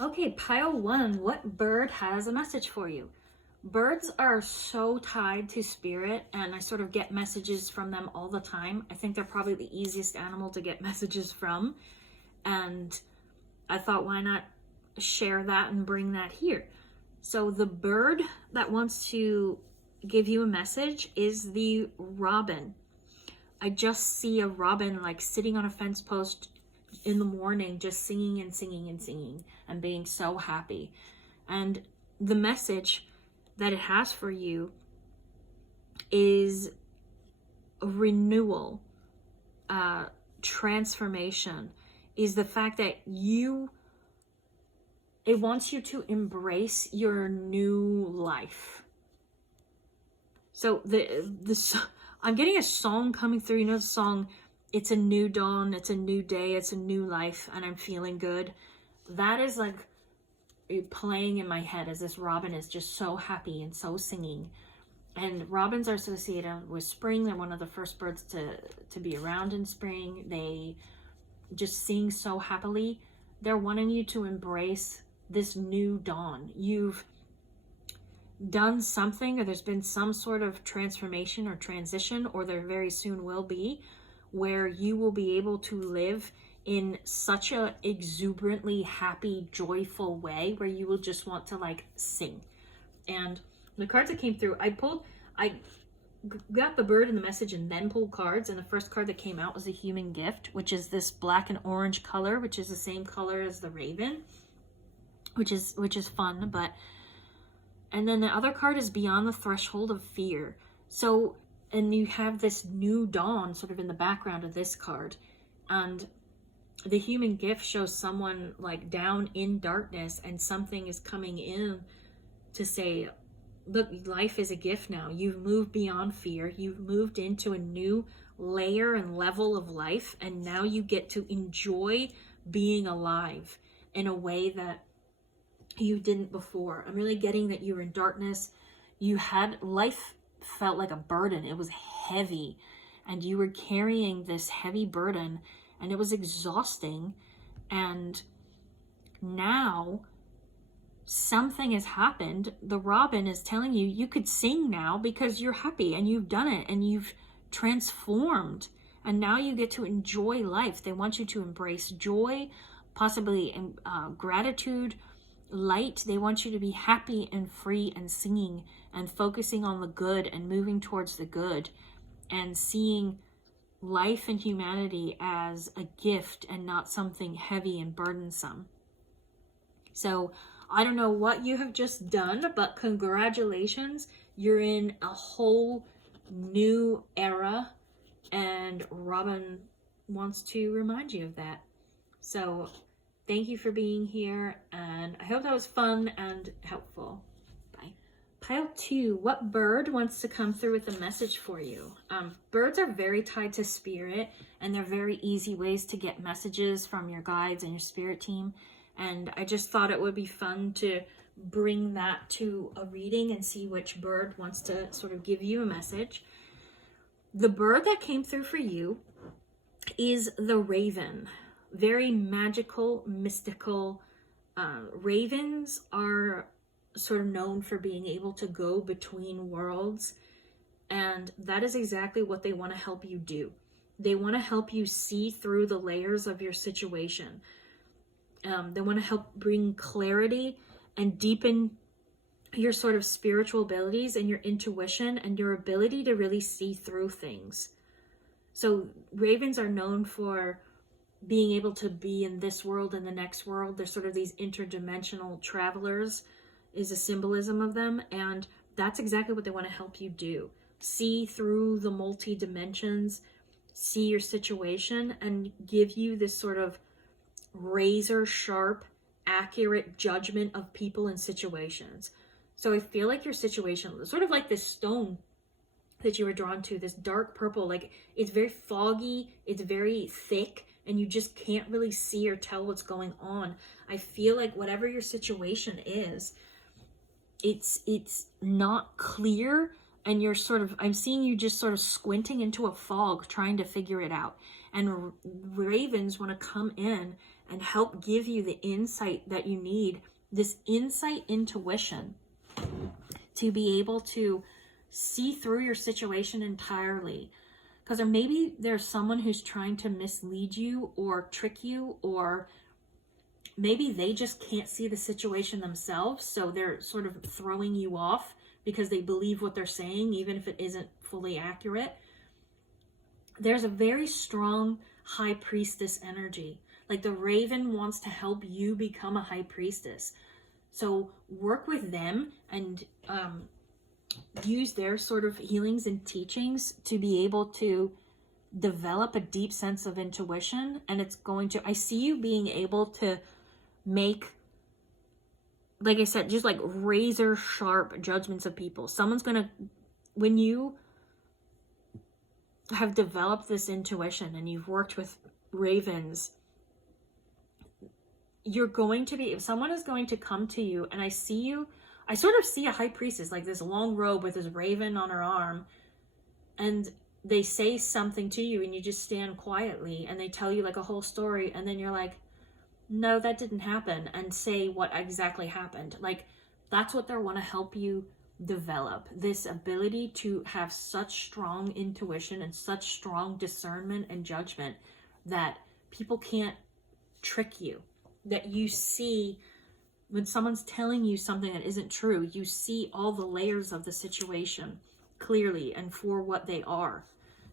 Okay, pile one, what bird has a message for you? Birds are so tied to spirit, and I sort of get messages from them all the time. I think they're probably the easiest animal to get messages from. And I thought, why not share that and bring that here? So the bird that wants to give you a message is the robin. I just see a robin like sitting on a fence post in the morning, just singing and singing and singing and being so happy. And the message that it has for you is a renewal, transformation, is the fact that it wants you to embrace your new life. So I'm getting a song coming through, the song, it's a new dawn, it's a new day, it's a new life, and I'm feeling good. That is like playing in my head as this robin is just so happy and so singing. And robins are associated with spring. They're one of the first birds to be around in spring. They just sing so happily. They're wanting you to embrace this new dawn. You've done something, or there's been some sort of transformation or transition, or there very soon will be, where you will be able to live in such a exuberantly happy, joyful way where you will just want to like sing. And the cards that came through, I got the bird and the message and then pulled cards, and the first card that came out was a human gift, which is this black and orange color, which is the same color as the raven, which is fun. But and then the other card is beyond the threshold of fear. So, and you have this new dawn sort of in the background of this card. And the human gift shows someone like down in darkness, and something is coming in to say, look, life is a gift now. You've moved beyond fear. You've moved into a new layer and level of life. And now you get to enjoy being alive in a way that you didn't before. I'm really getting that you were in darkness. Life felt like a burden. It was heavy, and you were carrying this heavy burden, and it was exhausting. And now something has happened. The robin is telling you you could sing now because you're happy and you've done it and you've transformed, and now you get to enjoy life. They want you to embrace joy, possibly gratitude, light. They want you to be happy and free and singing and focusing on the good and moving towards the good and seeing life and humanity as a gift and not something heavy and burdensome. So I don't know what you have just done, but congratulations. You're in a whole new era, and Robin wants to remind you of that. So thank you for being here, and I hope that was fun and helpful. Bye. Pile 2, what bird wants to come through with a message for you? Birds are very tied to spirit, and they're very easy ways to get messages from your guides and your spirit team. And I just thought it would be fun to bring that to a reading and see which bird wants to sort of give you a message. The bird that came through for you is the raven. Very magical, mystical. Ravens are sort of known for being able to go between worlds, and that is exactly what they want to help you do. They want to help you see through the layers of your situation. They want to help bring clarity and deepen your sort of spiritual abilities and your intuition and your ability to really see through things. So ravens are known for being able to be in this world and the next world. They're sort of these interdimensional travelers is a symbolism of them. And that's exactly what they want to help you do. See through the multi-dimensions, see your situation, and give you this sort of razor sharp, accurate judgment of people and situations. So I feel like your situation is sort of like this stone that you were drawn to, this dark purple, like it's very foggy, it's very thick, and you just can't really see or tell what's going on. I feel like whatever your situation is, it's not clear, and you're sort of, I'm seeing you just sort of squinting into a fog trying to figure it out. And ravens want to come in and help give you the insight that you need, this insight intuition, to be able to see through your situation entirely. Because maybe there's someone who's trying to mislead you or trick you, or maybe they just can't see the situation themselves, so they're sort of throwing you off because they believe what they're saying, even if it isn't fully accurate. There's a very strong high priestess energy. Like the raven wants to help you become a high priestess. So work with them and use their sort of healings and teachings to be able to develop a deep sense of intuition. And it's going to, I see you being able to make, like I said, just like razor sharp judgments of people. Someone's going to, when you have developed this intuition and you've worked with ravens, you're going to be, if someone is going to come to you, and I see you, I sort of see a high priestess, like this long robe with this raven on her arm, and they say something to you and you just stand quietly and they tell you like a whole story, and then you're like, no, that didn't happen, and say what exactly happened. Like that's what they want to help you develop, this ability to have such strong intuition and such strong discernment and judgment that people can't trick you, that you see when someone's telling you something that isn't true, you see all the layers of the situation clearly and for what they are.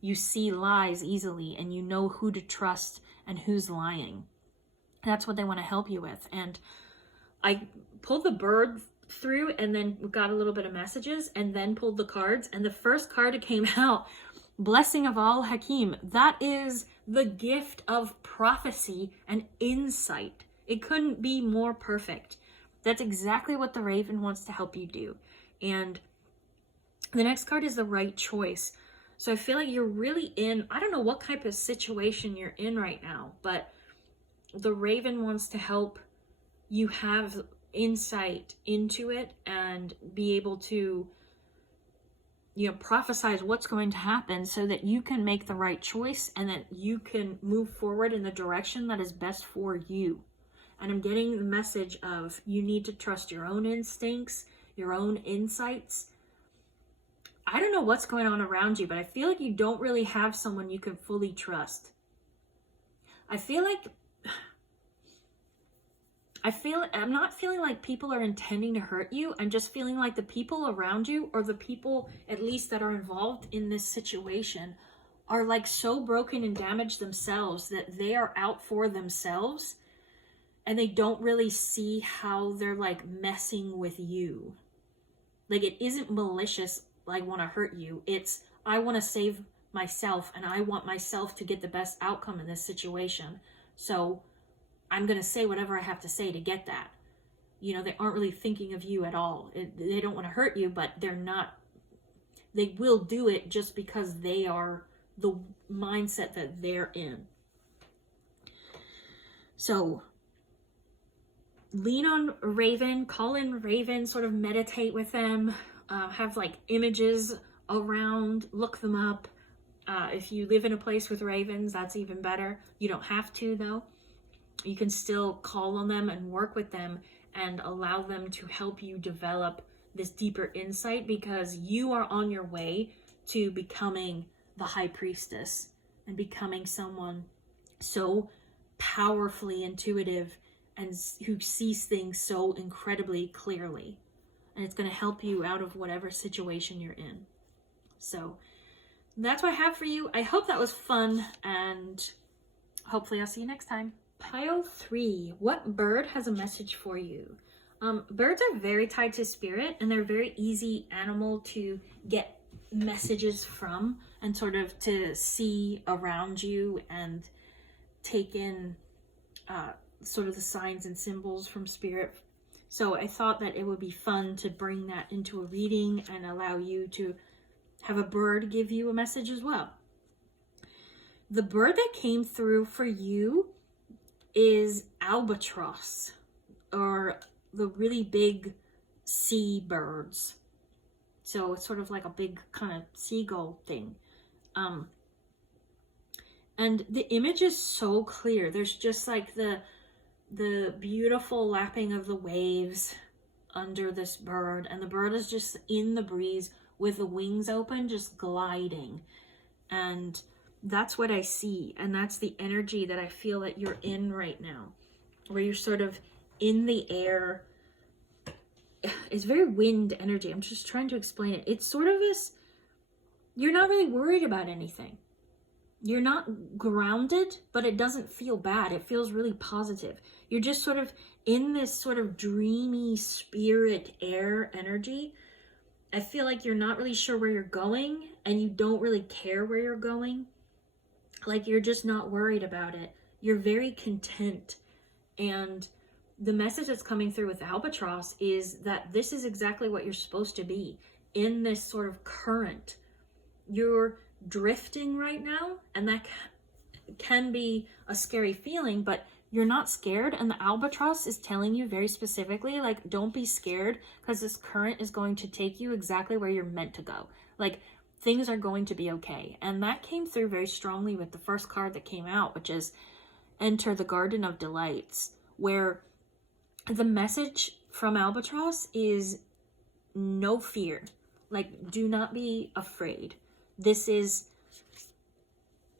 You see lies easily and you know who to trust and who's lying. That's what they want to help you with. And I pulled the bird through and then got a little bit of messages and then pulled the cards. And the first card that came out, Blessing of Al Hakim, that is the gift of prophecy and insight. It couldn't be more perfect. That's exactly what the raven wants to help you do. And the next card is the right choice. So I feel like you're really in, I don't know what type of situation you're in right now, but the raven wants to help you have insight into it and be able to, prophesize what's going to happen so that you can make the right choice and that you can move forward in the direction that is best for you. And I'm getting the message of you need to trust your own instincts, your own insights. I don't know what's going on around you, but I feel like you don't really have someone you can fully trust. I'm not feeling like people are intending to hurt you. I'm just feeling like the people around you, or the people at least that are involved in this situation, are like so broken and damaged themselves that they are out for themselves. And they don't really see how they're like messing with you. Like it isn't malicious, like want to hurt you. It's, I want to save myself and I want myself to get the best outcome in this situation. So I'm going to say whatever I have to say to get that. They aren't really thinking of you at all. They don't want to hurt you, but they will do it just because they are the mindset that they're in. So lean on Raven, call in Raven, sort of meditate with them, have like images around, look them up. If you live in a place with ravens, that's even better. You don't have to though. You can still call on them and work with them and allow them to help you develop this deeper insight, because you are on your way to becoming the high priestess and becoming someone so powerfully intuitive and who sees things so incredibly clearly. And it's going to help you out of whatever situation you're in. So that's what I have for you. I hope that was fun, and hopefully I'll see you next time. Pile 3, what bird has a message for you? Birds are very tied to spirit, and they're a very easy animal to get messages from and sort of to see around you and take in sort of the signs and symbols from spirit. So I thought that it would be fun to bring that into a reading and allow you to have a bird give you a message as well. The bird that came through for you is albatross, or the really big sea birds. So it's sort of like a big kind of seagull thing. And the image is so clear. There's just like the beautiful lapping of the waves under this bird, and the bird is just in the breeze with the wings open, just gliding. And that's what I see, and that's the energy that I feel that you're in right now, where you're sort of in the air. It's very wind energy. I'm just trying to explain it. It's sort of this, you're not really worried about anything. You're not grounded, but it doesn't feel bad. It feels really positive. You're just sort of in this sort of dreamy spirit air energy. I feel like you're not really sure where you're going, and you don't really care where you're going. Like, you're just not worried about it. You're very content. And the message that's coming through with Albatross is that this is exactly what you're supposed to be in this sort of current. You're drifting right now, and that can be a scary feeling, but you're not scared. And the Albatross is telling you very specifically, like, don't be scared, because this current is going to take you exactly where you're meant to go. Like, things are going to be okay. And that came through very strongly with the first card that came out, which is Enter the Garden of Delights, where the message from Albatross is no fear. Like, do not be afraid. This is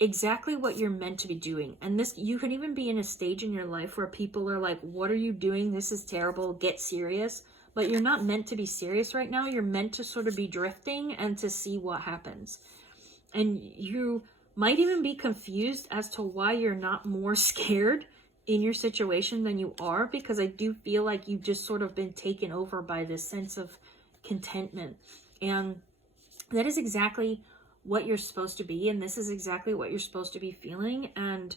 exactly what you're meant to be doing. And this, you can even be in a stage in your life where people are like, what are you doing? This is terrible. Get serious. But you're not meant to be serious right now. You're meant to sort of be drifting and to see what happens. And you might even be confused as to why you're not more scared in your situation than you are, because I do feel like you've just sort of been taken over by this sense of contentment. And that is exactly what you're supposed to be, and this is exactly what you're supposed to be feeling. And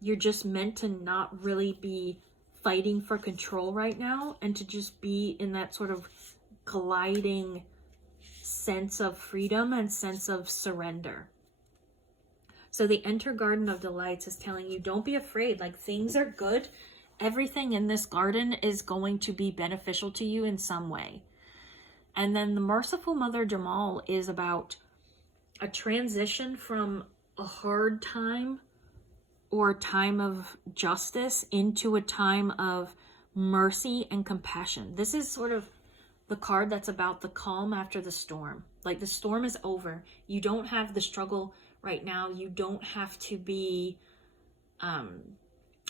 you're just meant to not really be fighting for control right now, and to just be in that sort of gliding sense of freedom and sense of surrender. So the Enter Garden of Delights is telling you, don't be afraid. Like, things are good. Everything in this garden is going to be beneficial to you in some way. And then the Merciful Mother Jamal is about a transition from a hard time or a time of justice into a time of mercy and compassion. This is sort of the card that's about the calm after the storm. Like, the storm is over. You don't have the struggle right now. You don't have to be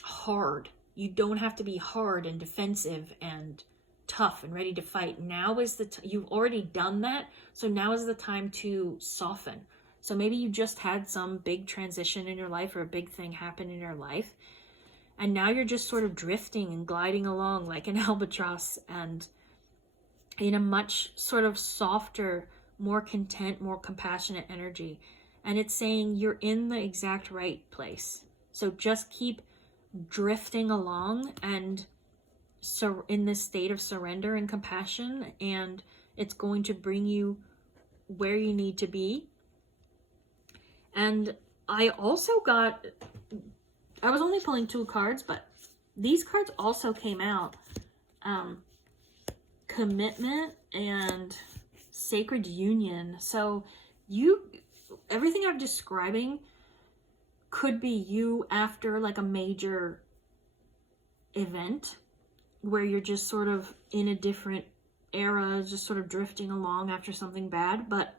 hard. You don't have to be hard and defensive and tough and ready to fight. Now is the you've already done that, so now is the time to soften. So maybe you just had some big transition in your life, or a big thing happen in your life, and now you're just sort of drifting and gliding along like an albatross, and in a much sort of softer, more content, more compassionate energy. And it's saying you're in the exact right place. So just keep drifting along, and so in this state of surrender and compassion, and it's going to bring you where you need to be. And I also got, I was only pulling 2 cards, but these cards also came out. Commitment and Sacred Union. So everything I'm describing could be you after like a major event where you're just sort of in a different era, just sort of drifting along after something bad. But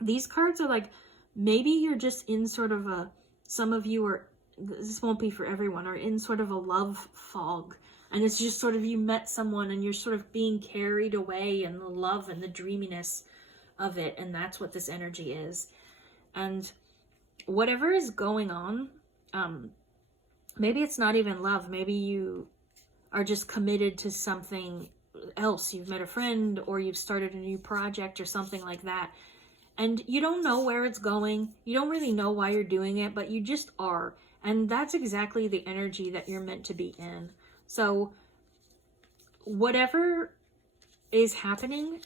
these cards are like, maybe you're just in sort of a, some of you are, this won't be for everyone, are in sort of a love fog. And it's just sort of, you met someone and you're sort of being carried away in the love and the dreaminess of it. And that's what this energy is. And whatever is going on, maybe it's not even love. Maybe you are just committed to something else. You've met a friend, or you've started a new project or something like that. And you don't know where it's going. You don't really know why you're doing it, but you just are. And that's exactly the energy that you're meant to be in. So whatever is happening,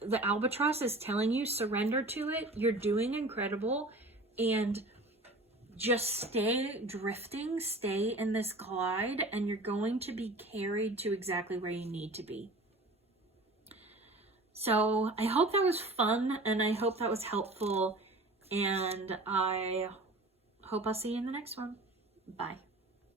the albatross is telling you, surrender to it. You're doing incredible. And just stay drifting, stay in this glide, and you're going to be carried to exactly where you need to be. So I hope that was fun, and I hope that was helpful, and I hope I'll see you in the next one. Bye.